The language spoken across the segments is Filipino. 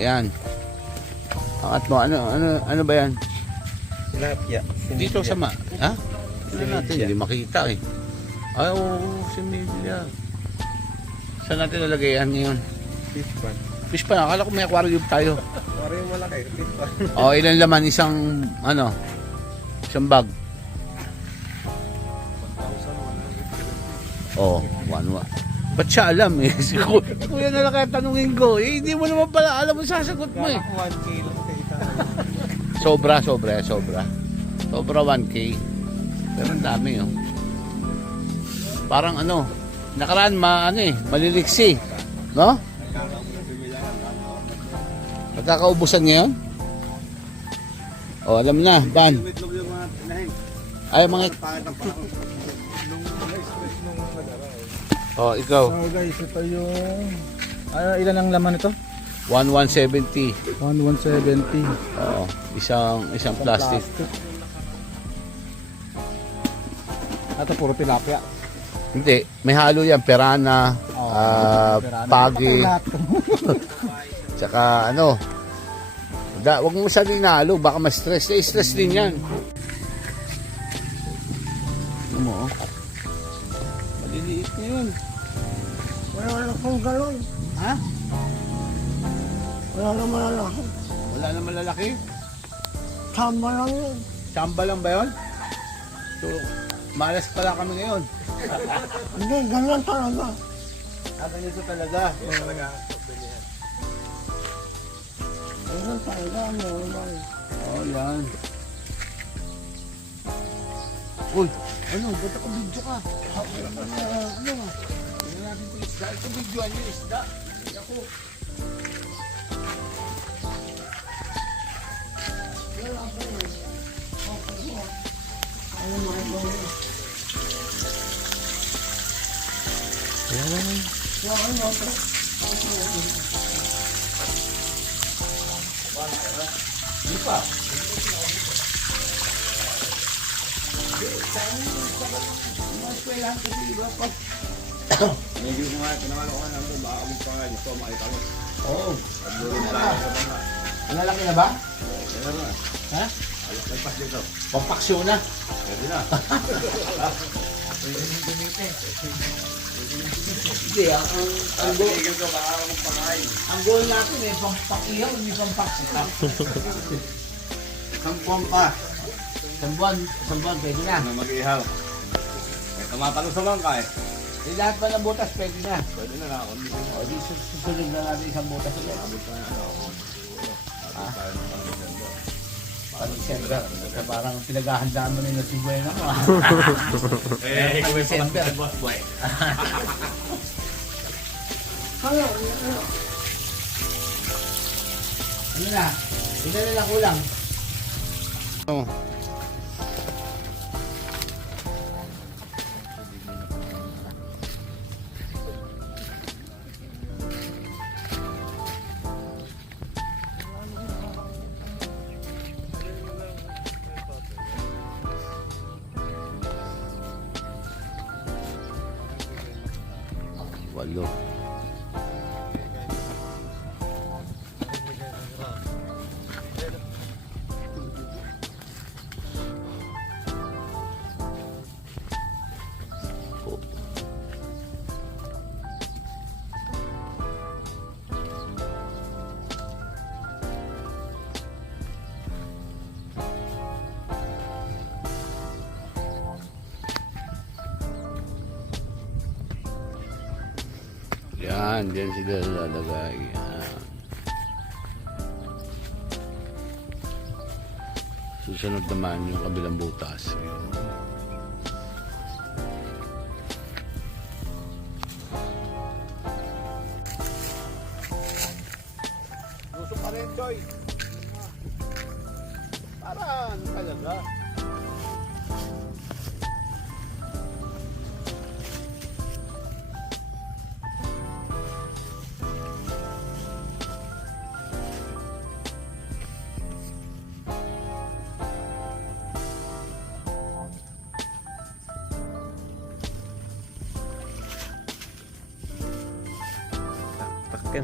Ayan. Angat mo. Ano ba yan? Tilapia. Dito sa ha? Tignan natin. Hindi makita eh. Ay, oo. Similya. Saan natin nalagay yan ngayon? Fish pan. Fish pan. Akala ko may aquarium tayo. Aquarium malaki. Fish pan. O, ilan laman? Isang bag. 1,100. Oh, one. Ba't siya alam eh? Si Kuya na lang kaya tanungin ko. Eh, hindi mo naman pala alam mo sasagot mo eh. 1K lang kita. Sobra. Sobra 1K. Pero ang dami oh. Parang nakaraan maliliksi. No? Nagkakaubusan ngayon? Oh, alam na, Dan. Ay, mga... Oh, ikaw. So guys, ito yung... ilan ang laman ito? 1170. 1,170. Oo, isang plastic. Ito puro tilapia. Hindi, may halo yan, perana, pagi, tsaka wag mo masyadong inahalo, baka ma-stress. Stress din yan. Ano mo, oh? Maliliit na yun. Wala na kong galon. Ha? Wala na malalaki. Wala na malalaki? Tama lang yun. Chamba lang ba yun? So, malas pala kami ngayon. Hindi, ganyan talaga. Ganito talaga. Ganyan talaga, normal. Oh, yan. Uy, ba't ako video ka? Tingnan natin ito isda. Ito videoan yung isda. Hindi ako. Hindi pa. Medyo ko nga, pinakala ko nga namin, baka among pa nga, gusto makita ko. Oo. Paglurin tayo sa mga. Malalaki na ba? Kaya na. Ha? Alas na pas dito. Pampaksyon na. Pwede na. Hindi, ang Tigil ko, baka among pakain. goal natin eh, pampakiyaw, hindi pampaksyon. Isang buwan pa. Isang buwan, pwede na. Na mag-ihaw. Kaya tumatanong sa bangka eh. Eh, lahat pa ng butas, pwede na. Pwede na lang. O, di susunod na natin isang butas ulit. Pag-December. Parang pinaghahandaan mo nila si Buena mo. Pag-December. Ano na? Ilan na lang kulang? Walo. Yan, dyan sila lalagay. Yan. Susunod naman yung kabilang butas. Yun. Gusto pa rin, Joy. Para ano talaga? Takyan.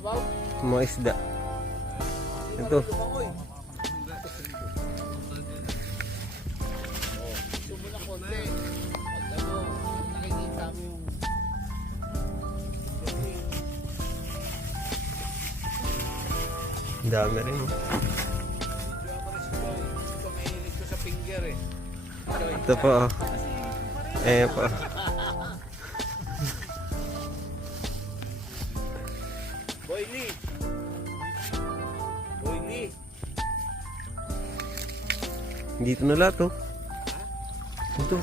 Babaw? Mga isda. Ito. Lumangoy. Gusto mo na konti. Pag ano, nakikita mo yung... Dami rin. Oh. Video ako rin si Joy. Ito mahilig ko sa finger eh. Joy. Ito po. Oh. Ayan po. Boy Lee. Boy Lee. Dito na lahat oh. Ito.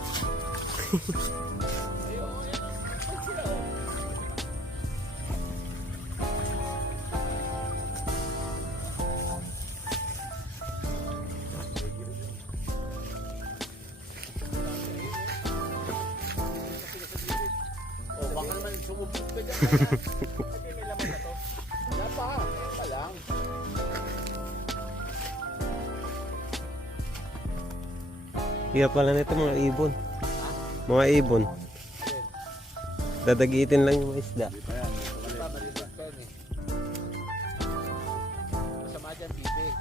Oh, baka naman sumubok ka dyan. Kasi may laman na to. Wala pa. Ayan pa lang. Kaya pala nito mga ibon. Mga ibon. Dadagitin lang yung mga isda. Wala pa. Malibot ka yun eh. Masama dyan, bibig.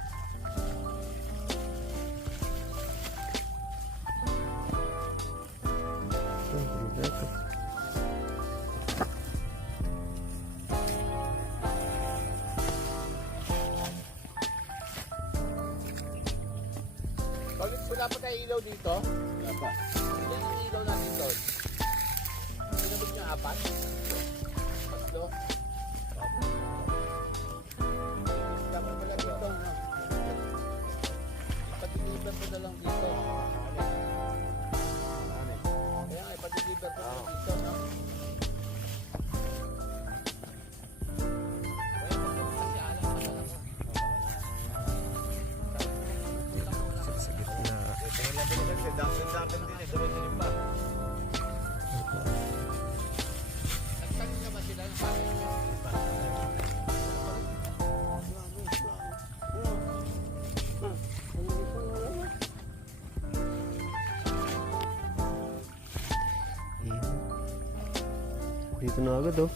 Bakit wala pa tayo ilaw dito? Wala pa. Yan ang ilaw natin doon. Sinabot niya 4? 3? Dapat pala dito, no? Ipag-deliver ko na lang dito. Kaya nga, ipag-deliver ko na lang dito, no? Kasi alam ka na lang. Nagtanong na ba sila ng pangit? Dito na agad oh.